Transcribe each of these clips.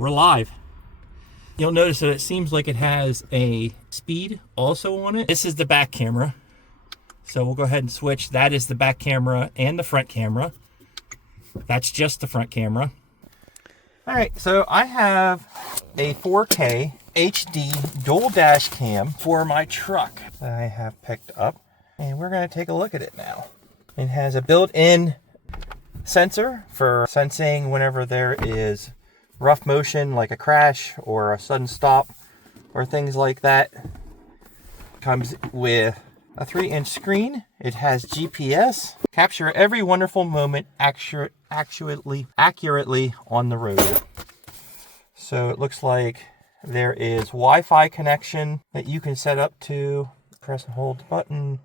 We're live. You'll notice that it seems like it has a speed also on it. This is the back camera. So we'll go ahead and switch. That is the back camera and the front camera. That's just the front camera. All right, so I have a 4K HD dual dash cam for my truck that I have picked up. And we're gonna take a look at it now. It has a built-in sensor for sensing whenever there is rough motion like a crash or a sudden stop or things like that. Comes with a 3-inch screen. It has GPS. Capture every wonderful moment accurately on the road. So it looks like there is Wi-Fi connection that you can set up to. Press and hold the button.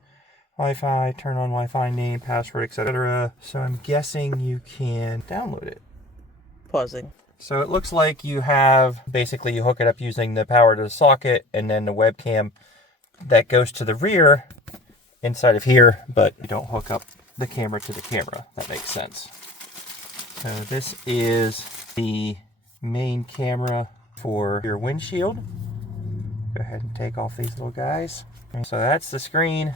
Wi-Fi, turn on Wi-Fi name, password, etc. So I'm guessing you can download it. Pausing. So it looks like you have, basically you hook it up using the power to the socket and then the webcam that goes to the rear inside of here, but you don't hook up the camera to the camera. That makes sense. So this is the main camera for your windshield. Go ahead and take off these little guys. So that's the screen.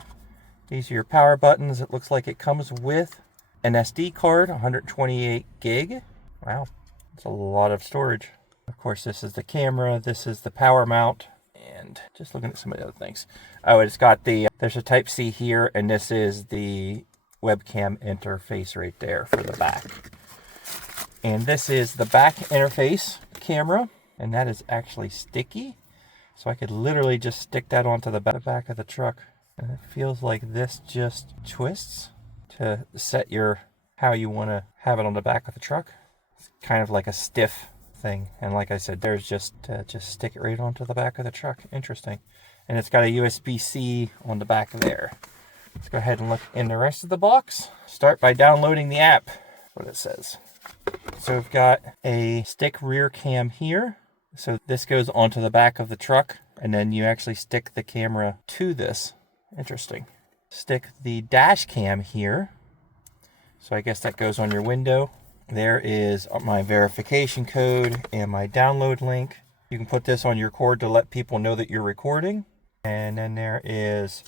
These are your power buttons. It looks like it comes with an SD card, 128 gig. Wow, that's a lot of storage. Of course, this is the camera. This is the power mount. And just looking at some of the other things. Oh, it's got there's a Type-C here, and this is the webcam interface right there for the back. And this is the back interface camera, and that is actually sticky. So I could literally just stick that onto the back of the truck. And it feels like this just twists to set how you want to have it on the back of the truck. It's kind of like a stiff thing. And like I said, there's just stick it right onto the back of the truck. Interesting. And it's got a USB-C on the back there. Let's go ahead and look in the rest of the box. Start by downloading the app. That's what it says. So we've got a stick rear cam here. So this goes onto the back of the truck, and then you actually stick the camera to this. Interesting. Stick the dash cam here. So I guess that goes on your window. There is my verification code and my download link. You can put this on your cord to let people know that you're recording. And then there is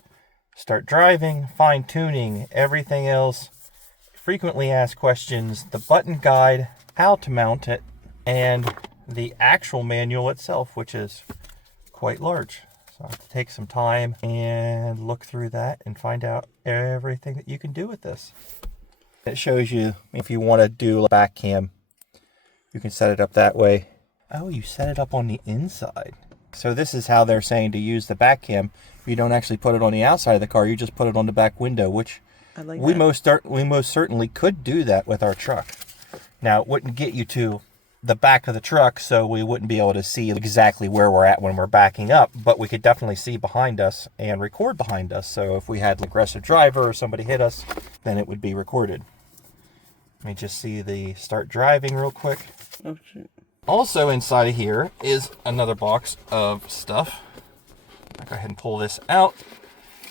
start driving, fine tuning, everything else, frequently asked questions, the button guide, how to mount it, and the actual manual itself, which is quite large. So I have to take some time and look through that and find out everything that you can do with this. It shows you if you want to do a back cam, you can set it up that way. Oh, you set it up on the inside. So this is how they're saying to use the back cam. You don't actually put it on the outside of the car, you just put it on the back window, which I like we most certainly could do that with our truck. Now, it wouldn't get you to the back of the truck, so we wouldn't be able to see exactly where we're at when we're backing up, but we could definitely see behind us and record behind us. So if we had an aggressive driver or somebody hit us, then it would be recorded. Let me just see the start driving real quick. Oh, shoot. Also inside of here is another box of stuff. I'll go ahead and pull this out.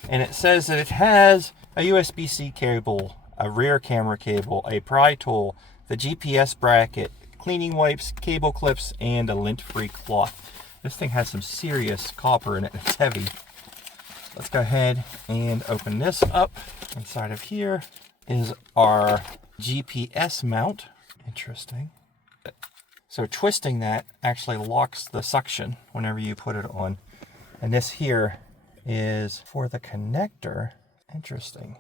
And it says that it has a USB-C cable, a rear camera cable, a pry tool, the GPS bracket, cleaning wipes, cable clips, and a lint-free cloth. This thing has some serious copper in it. It's heavy. Let's go ahead and open this up. Inside of here is our GPS mount. Interesting. So twisting that actually locks the suction whenever you put it on. And this here is for the connector. Interesting.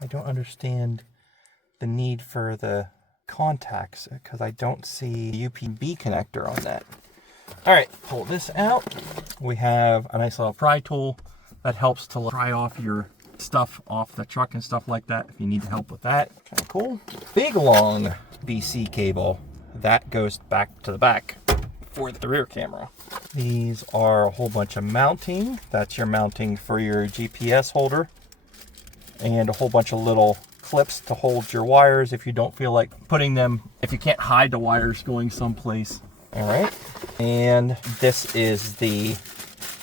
I don't understand the need for the contacts because I don't see the UPB connector on that. All right, pull this out. We have a nice little pry tool that helps to pry off your stuff off the truck and stuff like that if you need help with that. Kind of cool. Big long BC cable that goes back to the back for the rear camera. These are a whole bunch of mounting. That's your mounting for your GPS holder, and a whole bunch of little clips to hold your wires if you don't feel like putting them, if you can't hide the wires going someplace. All right, and this is the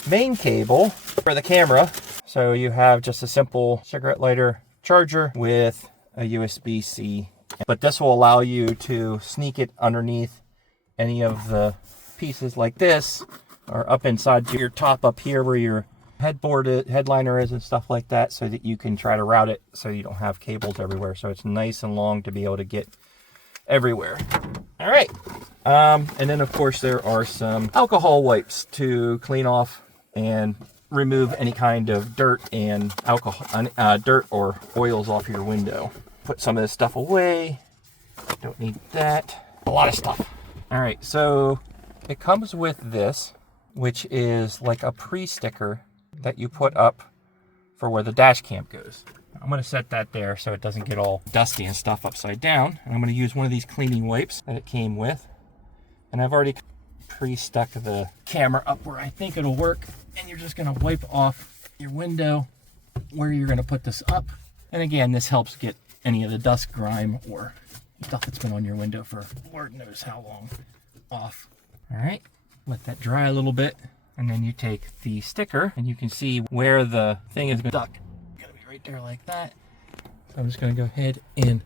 main cable for the camera. So you have just a simple cigarette lighter charger with a USB-C, but this will allow you to sneak it underneath any of the pieces like this are up inside your top up here where your headliner is and stuff like that, so that you can try to route it so you don't have cables everywhere. So it's nice and long to be able to get everywhere. All right. And then of course there are some alcohol wipes to clean off and remove any kind of dirt and dirt or oils off your window. Put some of this stuff away. Don't need that. A lot of stuff. All right, so it comes with this, which is like a pre-sticker that you put up for where the dash cam goes. I'm going to set that there so it doesn't get all dusty and stuff upside down. And I'm going to use one of these cleaning wipes that it came with. And I've already pre-stuck the camera up where I think it'll work. And you're just going to wipe off your window where you're going to put this up. And again, this helps get any of the dust, grime, or stuff that's been on your window for Lord knows how long off. All right, let that dry a little bit. And then you take the sticker and you can see where the thing is going to stuck. Gotta be right there like that. So I'm just going to go ahead and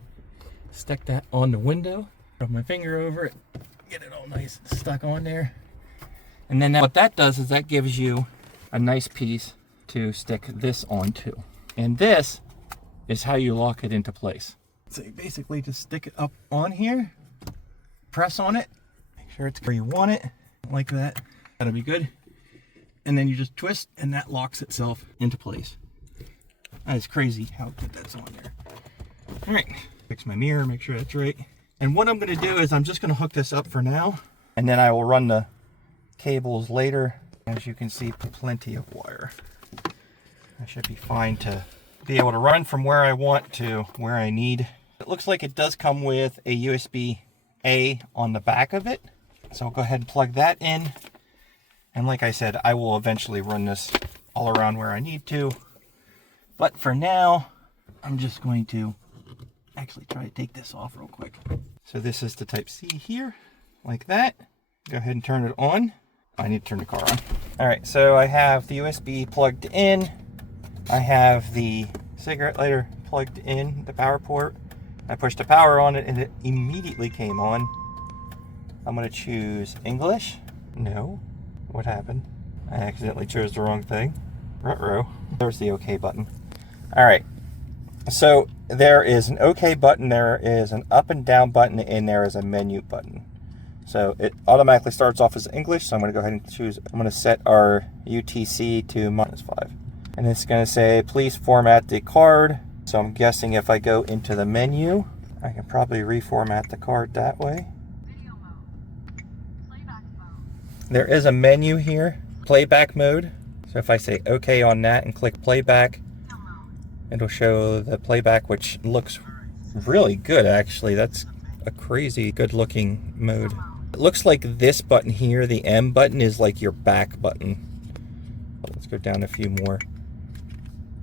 stick that on the window. Rub my finger over it, get it all nice and stuck on there. And then what that does is that gives you a nice piece to stick this onto. And this is how you lock it into place. So you basically just stick it up on here, press on it, make sure it's where you want it, like that. That'll be good. And then you just twist and that locks itself into place. That is crazy how good that's on there. All right, fix my mirror, make sure that's right. And what I'm gonna do is I'm just gonna hook this up for now, and then I will run the cables later. As you can see, plenty of wire. I should be fine to be able to run from where I want to where I need. It looks like it does come with a USB-A on the back of it. So I'll go ahead and plug that in. And like I said, I will eventually run this all around where I need to. But for now, I'm just going to actually try to take this off real quick. So this is the Type-C here, like that. Go ahead and turn it on. I need to turn the car on. All right, so I have the USB plugged in. I have the cigarette lighter plugged in, the power port. I pushed the power on it and it immediately came on. I'm gonna choose English. No, what happened? I accidentally chose the wrong thing. Ruh-roh. There's the OK button. All right, so there is an OK button, there is an up and down button, and there is a menu button. So it automatically starts off as English, so I'm gonna go ahead and choose, I'm gonna set our UTC to -5. And it's gonna say, please format the card. So I'm guessing if I go into the menu, I can probably reformat the card that way. Video mode. Playback mode. There is a menu here, playback mode. So if I say OK on that and click playback, it'll show the playback, which looks really good actually. That's a crazy good looking mode. It looks like this button here, the M button, is like your back button. Let's go down a few more.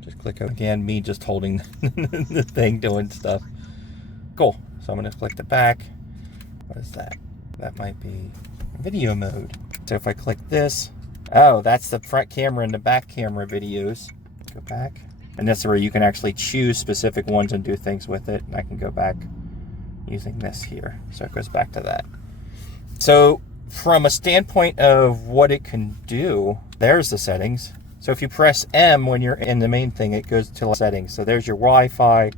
Just click again, me just holding the thing doing stuff. Cool. So I'm going to click the back. What is that? That might be video mode. So if I click this, oh, that's the front camera and the back camera videos. Go back. And that's where you can actually choose specific ones and do things with it. And I can go back using this here. So it goes back to that. So from a standpoint of what it can do, there's the settings. So if you press M when you're in the main thing, it goes to settings. So there's your Wi-Fi,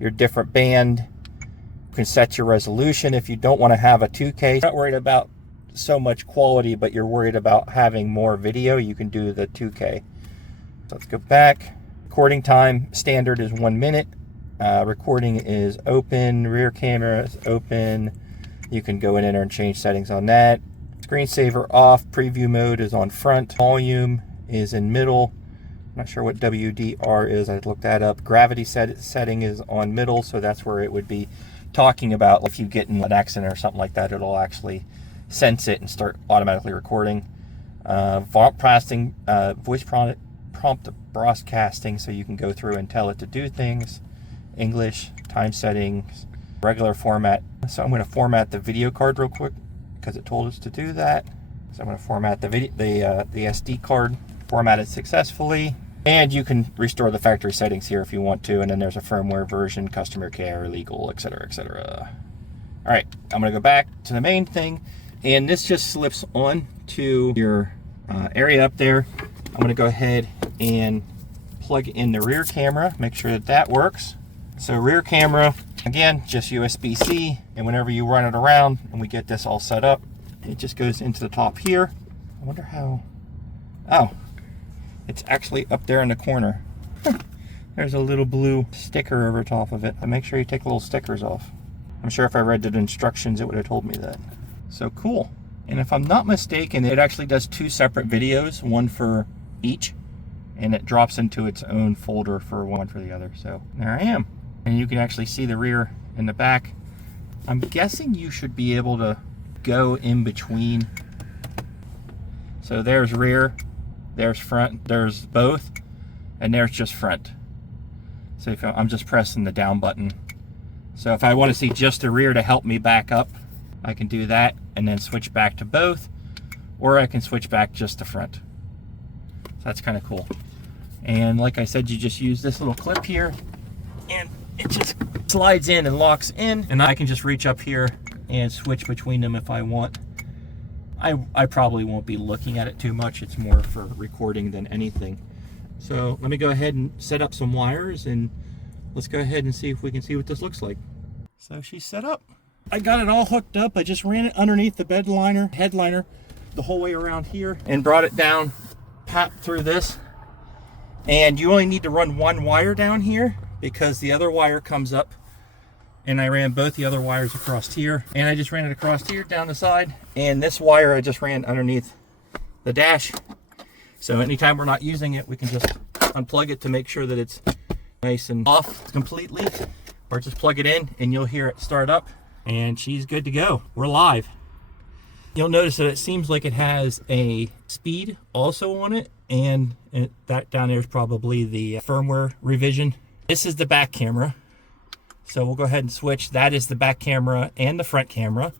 your different band. You can set your resolution if you don't want to have a 2K. You're not worried about so much quality, but you're worried about having more video, you can do the 2K. So let's go back. Recording time standard is 1 minute. Recording is open. Rear camera is open. You can go in there and change settings on that. Screensaver off. Preview mode is on front. Volume is in middle. I'm not sure what WDR is. I looked that up. Gravity setting is on middle, so that's where it would be talking about if you get in an accident or something like that, it'll actually sense it and start automatically recording. Voice prompt broadcasting, so you can go through and tell it to do things. English, time settings, regular format. So I'm going to format the video card real quick because it told us to do that. So I'm going to format the SD card. Format it successfully, and you can restore the factory settings here if you want to, and then there's a firmware version, customer care, legal, etc., etc. All right, I'm going to go back to the main thing. And this just slips on to your area up there. I'm going to go ahead and plug in the rear camera, make sure that that works. So rear camera, again, just USB-C, and whenever you run it around and we get this all set up, it just goes into the top here. I wonder how, oh, it's actually up there in the corner. There's a little blue sticker over top of it. Make sure you take little stickers off. I'm sure if I read the instructions, it would have told me that. So cool. And if I'm not mistaken, it actually does 2 separate videos, one for each, and it drops into its own folder for one for the other. So there I am. And you can actually see the rear and the back. I'm guessing you should be able to go in between. So there's rear, there's front, there's both, and there's just front. So if I'm just pressing the down button. So if I want to see just the rear to help me back up, I can do that and then switch back to both, or I can switch back just to front. So that's kind of cool. And like I said, you just use this little clip here and it just slides in and locks in, and I can just reach up here and switch between them if I want. I probably won't be looking at it too much. It's more for recording than anything. So let me go ahead and set up some wires, and let's go ahead and see if we can see what this looks like. So she's set up. I got it all hooked up. I just ran it underneath the bed liner, headliner, the whole way around here, and brought it down, pat through this. And you only need to run one wire down here because the other wire comes up, and I ran both the other wires across here, and I just ran it across here down the side, and this wire I just ran underneath the dash. So anytime we're not using it, we can just unplug it to make sure that it's nice and off completely, or just plug it in and you'll hear it start up, and she's good to go. We're live. You'll notice that it seems like it has a speed also on it, and that down there is probably the firmware revision. This is the back camera. So we'll go ahead and switch. That is the back camera and the front camera.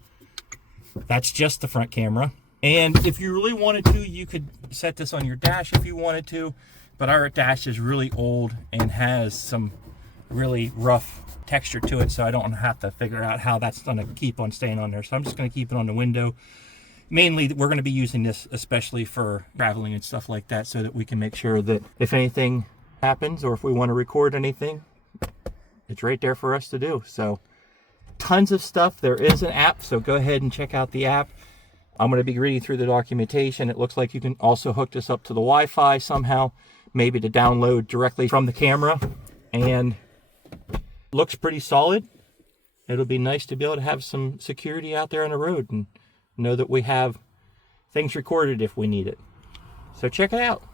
That's just the front camera. And if you really wanted to, you could set this on your dash if you wanted to, but our dash is really old and has some really rough texture to it, so I don't have to figure out how that's going to keep on staying on there. So I'm just going to keep it on the window. Mainly, we're going to be using this especially for traveling and stuff like that, so that we can make sure that if anything happens or if we want to record anything, it's right there for us to do. So tons of stuff. There is an app, so go ahead and check out the app. I'm going to be reading through the documentation. It looks like you can also hook this up to the Wi-Fi somehow, maybe to download directly from the camera, and looks pretty solid. It'll be nice to be able to have some security out there on the road and know that we have things recorded if we need it. So check it out.